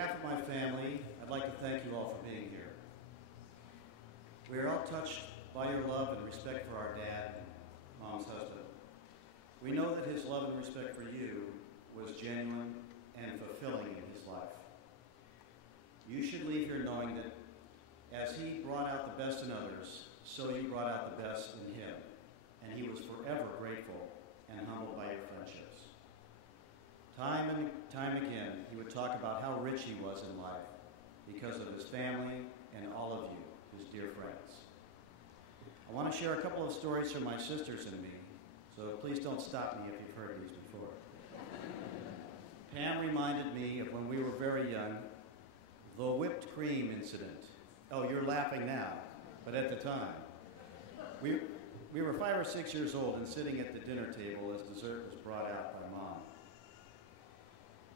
behalf of my family, I'd like to thank you all for being here. We are all touched by your love and respect for our dad, Mom's husband. We know that his love and respect for you was genuine and fulfilling in his life. You should leave here knowing that as he brought out the best in others, so you brought out the best in him, and he was forever grateful and humbled by your friendships. Time and time again, he would talk about how rich he was in life because of his family and all of you, his dear friends. I want to share a couple of stories from my sisters and me, so please don't stop me if you've heard these before. Pam reminded me of when we were very young, the whipped cream incident. Oh, you're laughing now, but at the time. We were 5 or 6 years old and sitting at the dinner table as dessert was brought out by Mom.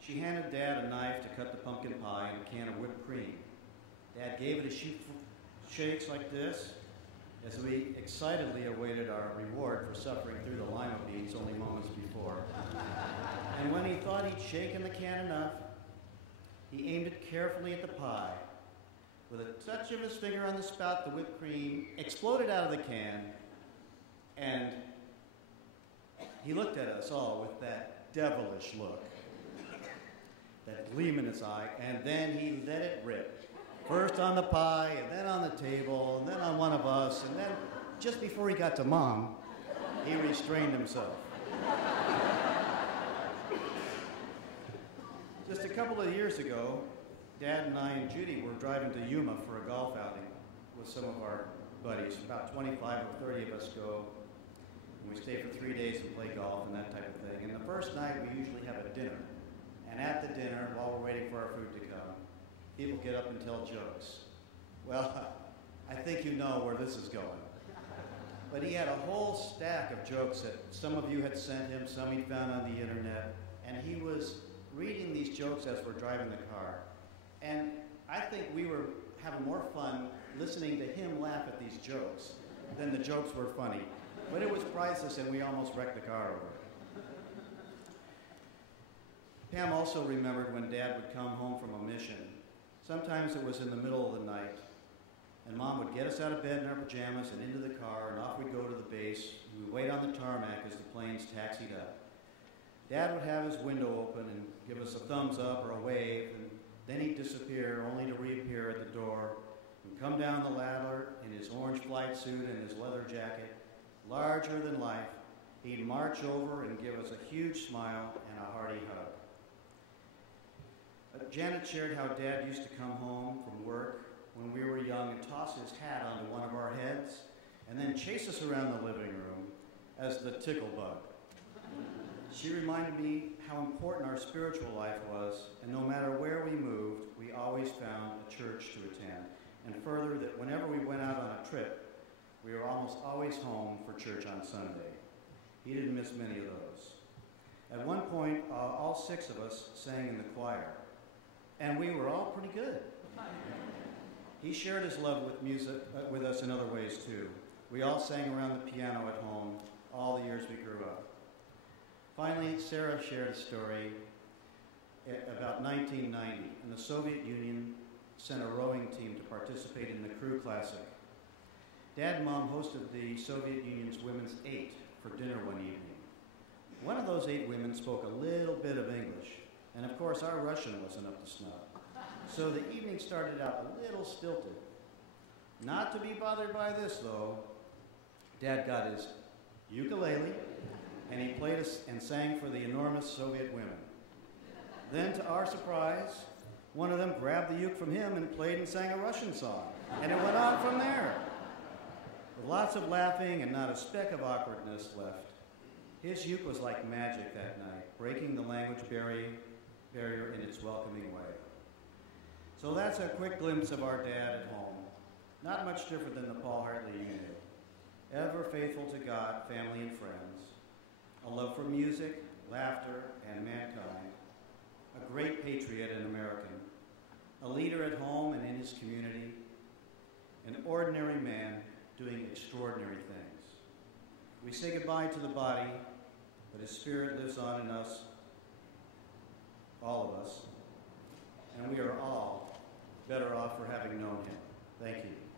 She handed Dad a knife to cut the pumpkin pie and a can of whipped cream. Dad gave it a few shakes like this as we excitedly awaited our reward for suffering through the lima beans only moments before. And when he thought he'd shaken the can enough, he aimed it carefully at the pie. With a touch of his finger on the spout, the whipped cream exploded out of the can, and he looked at us all with that devilish look, that gleam in his eye, and then he let it rip. First on the pie, and then on the table, and then on one of us, and then just before he got to Mom, he restrained himself. Just a couple of years ago, Dad and I and Judy were driving to Yuma for a golf outing with some of our buddies. About 25 or 30 of us go, and we stay for 3 days and play golf and that type of thing. And the first night, we usually have a dinner. And at the dinner, while we're waiting for our food to come, people get up and tell jokes. Well, I think you know where this is going. But he had a whole stack of jokes that some of you had sent him, some he found on the internet, and he was reading these jokes as we're driving the car. And I think we were having more fun listening to him laugh at these jokes than the jokes were funny. But it was priceless, and we almost wrecked the car over it. Pam also remembered when Dad would come home from a mission. Sometimes it was in the middle of the night, and Mom would get us out of bed in our pajamas and into the car, and off we'd go to the base. We'd wait on the tarmac as the planes taxied up. Dad would have his window open and give us a thumbs up or a wave, and then he'd disappear, only to reappear at the door and come down the ladder in his orange flight suit and his leather jacket, larger than life. He'd march over and give us a huge smile and a hearty hug. Janet shared how Dad used to come home from work when we were young and toss his hat onto one of our heads and then chase us around the living room as the tickle bug. She reminded me how important our spiritual life was, and no matter where we moved, we always found a church to attend. And further, that whenever we went out on a trip, we were almost always home for church on Sunday. He didn't miss many of those. At one point, all 6 of us sang in the choir, and we were all pretty good. He shared his love with music with us in other ways too. We all sang around the piano at home all the years we grew up. Finally, Sarah shared a story about 1990, and the Soviet Union sent a rowing team to participate in the Crew Classic. Dad and Mom hosted the Soviet Union's Women's 8 for dinner one evening. One of those 8 women spoke a little bit of English, and of course our Russian wasn't up to snuff. So the evening started out a little stilted. Not to be bothered by this, though, Dad got his ukulele, and he played us and sang for the enormous Soviet women. Then, to our surprise, one of them grabbed the uke from him and played and sang a Russian song, and it went on from there. With lots of laughing and not a speck of awkwardness left, his uke was like magic that night, breaking the language barrier in its welcoming way. So that's a quick glimpse of our dad at home. Not much different than the Paul Hartley you knew. Ever faithful to God, family, and friends. A love for music, laughter, and mankind. A great patriot and American. A leader at home and in his community. An ordinary man doing extraordinary things. We say goodbye to the body, but his spirit lives on in us, all of us, and we are off for having known him. Thank you.